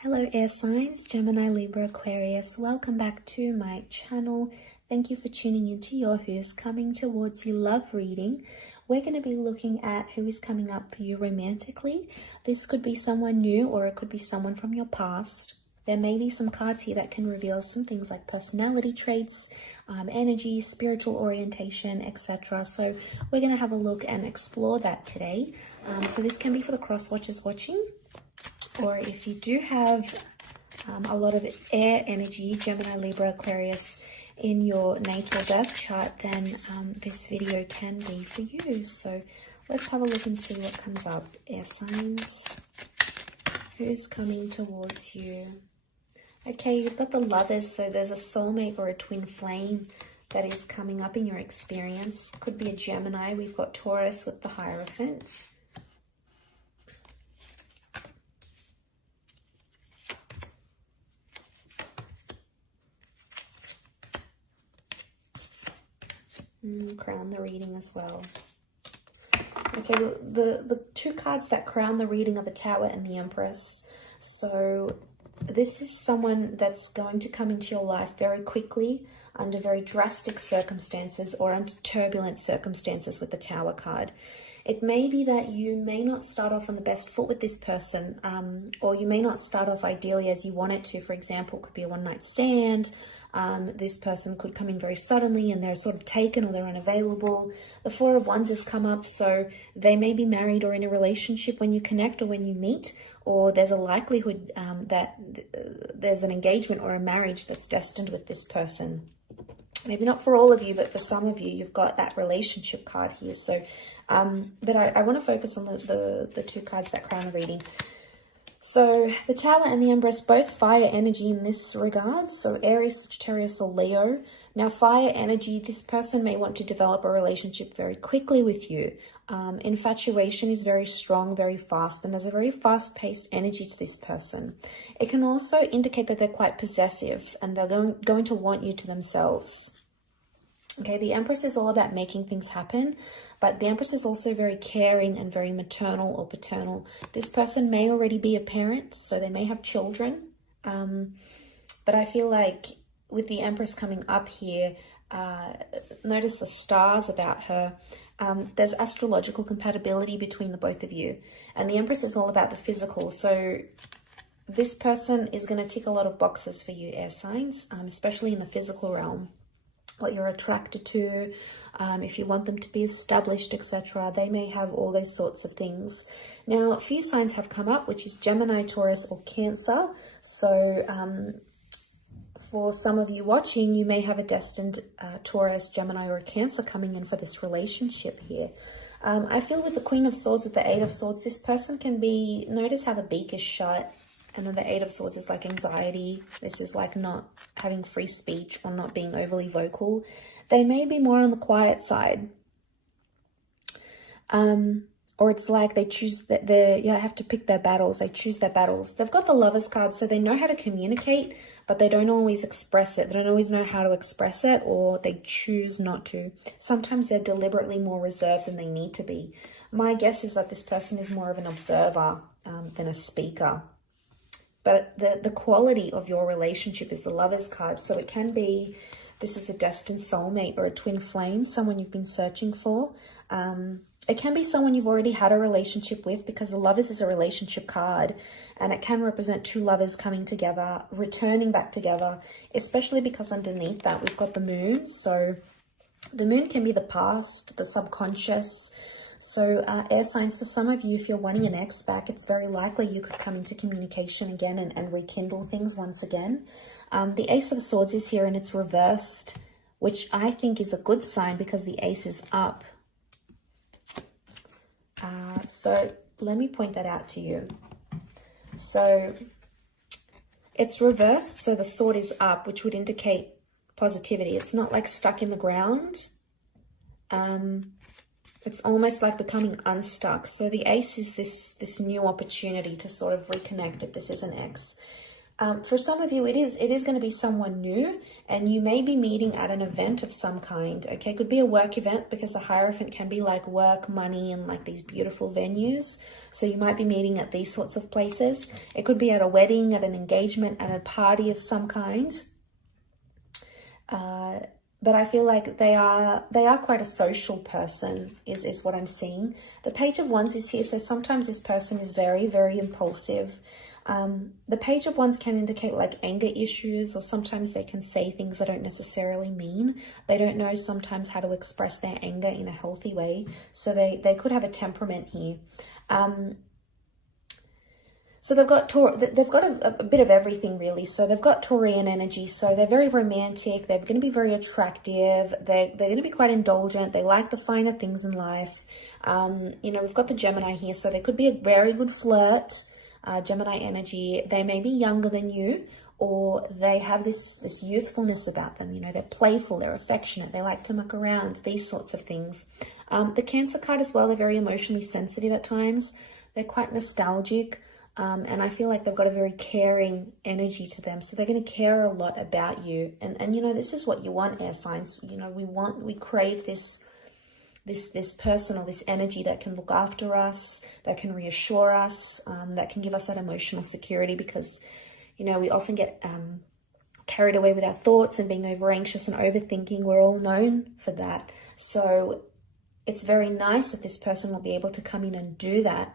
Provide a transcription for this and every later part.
Hello air signs, Gemini, Libra, Aquarius. Welcome back to my channel. Thank you for tuning into your Who's Coming Towards You love reading. We're going to be looking at who is coming up for you romantically. This could be someone new or it could be someone from your past. There may be some cards here that can reveal some things like personality traits, energy, spiritual orientation, etc. So we're going to have a look and explore that today. So this can be for the cross watchers watching. Or if you do have a lot of air energy, Gemini, Libra, Aquarius, in your natal birth chart, then this video can be for you. So let's have a look and see what comes up. Air signs, who's coming towards you? Okay, you've got the Lovers, so there's a soulmate or a twin flame that is coming up in your experience. Could be a Gemini. We've got Taurus with the Hierophant. Crown the reading as well. Okay, the two cards that crown the reading are the Tower and the Empress. So this is someone that's going to come into your life very quickly under very drastic circumstances or under turbulent circumstances with the Tower card. It may be that you may not start off on the best foot with this person, or you may not start off ideally as you want it to. For example, it could be a one-night stand. This person could come in very suddenly and they're sort of taken or they're unavailable. The Four of Wands has come up, so they may be married or in a relationship when you connect or when you meet, or there's a likelihood that there's an engagement or a marriage that's destined with this person. Maybe not for all of you, but for some of you, you've got that relationship card here. So, but I want to focus on the two cards that crown the reading. So the Tower and the Empress, both fire energy in this regard. So Aries, Sagittarius, or Leo. Now, fire energy, this person may want to develop a relationship very quickly with you. Infatuation is very strong, very fast, and there's a very fast-paced energy to this person. It can also indicate that they're quite possessive and they're going to want you to themselves. Okay, the Empress is all about making things happen, but the Empress is also very caring and very maternal or paternal. This person may already be a parent, so they may have children. But I feel like with the Empress coming up here, notice the stars about her. There's astrological compatibility between the both of you. And the Empress is all about the physical. So this person is going to tick a lot of boxes for you, air signs, especially in the physical realm. What you're attracted to, if you want them to be established, etc. They may have all those sorts of things. Now, a few signs have come up, which is Gemini, Taurus, or Cancer. So for some of you watching, you may have a destined Taurus, Gemini, or Cancer coming in for this relationship here. I feel with the Queen of Swords, with the Eight of Swords, this person can be, notice how the beak is shut. And then the Eight of Swords is like anxiety. This is like not having free speech or not being overly vocal. They may be more on the quiet side. Or it's like they choose, they have to pick their battles. They choose their battles. They've got the Lovers card, so they know how to communicate, but they don't always express it. They don't always know how to express it, or they choose not to. Sometimes they're deliberately more reserved than they need to be. My guess is that this person is more of an observer than a speaker. But the quality of your relationship is the Lovers card. So it can be, this is a destined soulmate or a twin flame, someone you've been searching for. It can be someone you've already had a relationship with, because the Lovers is a relationship card. And it can represent two lovers coming together, returning back together, especially because underneath that we've got the Moon. So the Moon can be the past, the subconscious. So air signs, for some of you, if you're wanting an ex back, it's very likely you could come into communication again and rekindle things once again. The Ace of Swords is here and it's reversed, which I think is a good sign because the Ace is up. So let me point that out to you. So it's reversed, so the sword is up, which would indicate positivity. It's not like stuck in the ground. It's almost like becoming unstuck. So the Ace is this new opportunity to sort of reconnect if this is an ex. For some of you, it is going to be someone new, and you may be meeting at an event of some kind. Okay, could be a work event, because the Hierophant can be like work, money, and like these beautiful venues. So you might be meeting at these sorts of places. It could be at a wedding, at an engagement, at a party of some kind. But I feel like they are quite a social person, is what I'm seeing. The Page of Wands is here, so sometimes this person is very, very impulsive. The Page of Wands can indicate like anger issues, or sometimes they can say things they don't necessarily mean. They don't know sometimes how to express their anger in a healthy way, so they could have a temperament here. So they've got a bit of everything, really. So they've got Taurian energy, so they're very romantic. They're going to be very attractive. They're going to be quite indulgent. They like the finer things in life. You know, we've got the Gemini here, so they could be a very good flirt. Gemini energy. They may be younger than you, or they have this youthfulness about them. You know, they're playful, they're affectionate, they like to muck around, these sorts of things. The Cancer card as well, they're very emotionally sensitive at times. They're quite nostalgic. And I feel like they've got a very caring energy to them. So they're going to care a lot about you. And you know, this is what you want, air signs. You know, we crave this person or this energy that can look after us, that can reassure us, that can give us that emotional security, because, you know, we often get carried away with our thoughts and being over anxious and overthinking. We're all known for that. So it's very nice that this person will be able to come in and do that.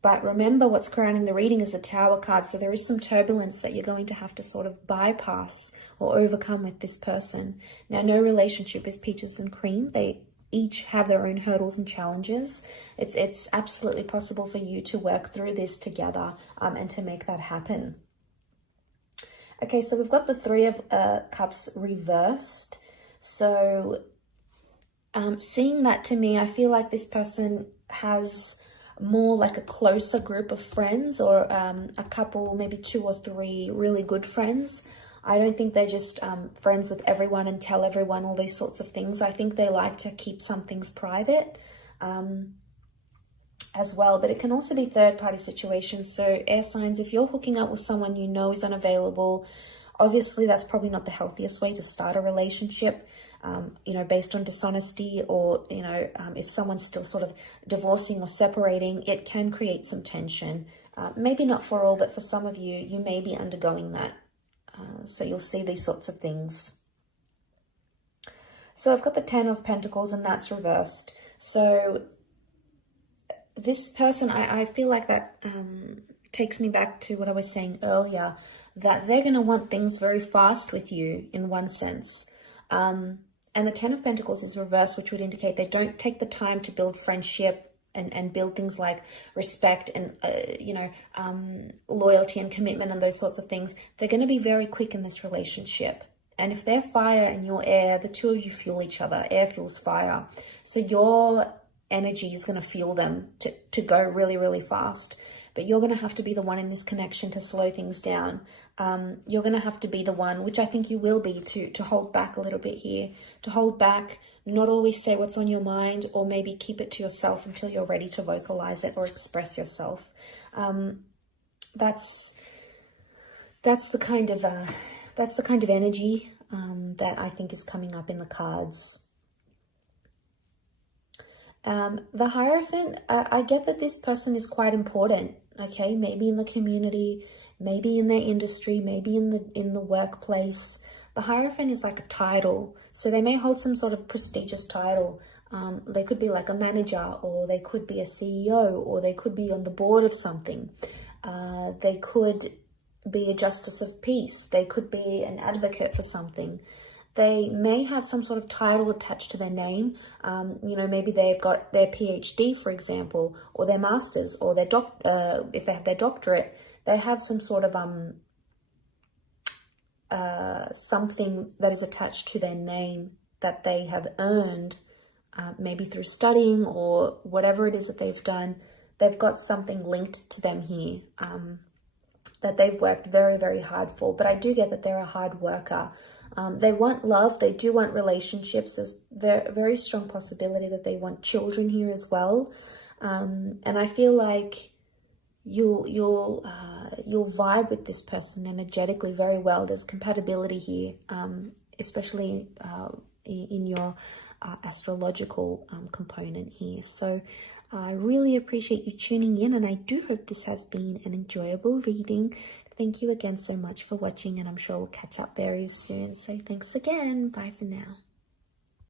But remember, what's crowning the reading is the Tower card. So there is some turbulence that you're going to have to sort of bypass or overcome with this person. Now, no relationship is peaches and cream. They each have their own hurdles and challenges. It's absolutely possible for you to work through this together and to make that happen. Okay, so we've got the Three of Cups reversed. So seeing that, to me, I feel like this person has more like a closer group of friends, or a couple, maybe 2 or 3 really good friends. I don't think they're just friends with everyone and tell everyone all these sorts of things. I think they like to keep some things private as well. But it can also be third-party situations. So air signs, if you're hooking up with someone you know is unavailable, obviously that's probably not the healthiest way to start a relationship. You know, based on dishonesty, or, you know, if someone's still sort of divorcing or separating, it can create some tension. Maybe not for all, but for some of you, you may be undergoing that. So you'll see these sorts of things. So I've got the Ten of Pentacles, and that's reversed. So this person, I feel like that takes me back to what I was saying earlier, that they're going to want things very fast with you in one sense. And the Ten of Pentacles is reversed, which would indicate they don't take the time to build friendship and build things like respect and, you know, loyalty and commitment and those sorts of things. They're going to be very quick in this relationship. And if they're fire and you're air, the two of you fuel each other. Air fuels fire. So your energy is going to fuel them to go really, really fast. But you're going to have to be the one in this connection to slow things down. You're going to have to be the one, which I think you will be, to hold back a little bit here, to hold back, not always say what's on your mind, or maybe keep it to yourself until you're ready to vocalize it or express yourself. That's the kind of energy that I think is coming up in the cards. The Hierophant, I get that this person is quite important, okay? Maybe in the community, maybe in their industry, maybe in the workplace. The Hierophant is like a title, so they may hold some sort of prestigious title. They could be like a manager, or they could be a CEO, or they could be on the board of something. They could be a justice of peace. They could be an advocate for something. They may have some sort of title attached to their name. You know, maybe they've got their PhD, for example, or their master's, or their if they have their doctorate. They have some sort of something that is attached to their name that they have earned, maybe through studying or whatever it is that they've done. They've got something linked to them here that they've worked very, very hard for. But I do get that they're a hard worker. They want love. They do want relationships. There's very strong possibility that they want children here as well. And I feel like you'll vibe with this person energetically very well. There's compatibility here, especially in your astrological component here. So I really appreciate you tuning in, and I do hope this has been an enjoyable reading. Thank you again so much for watching, and I'm sure we'll catch up very soon. So thanks again. Bye for now.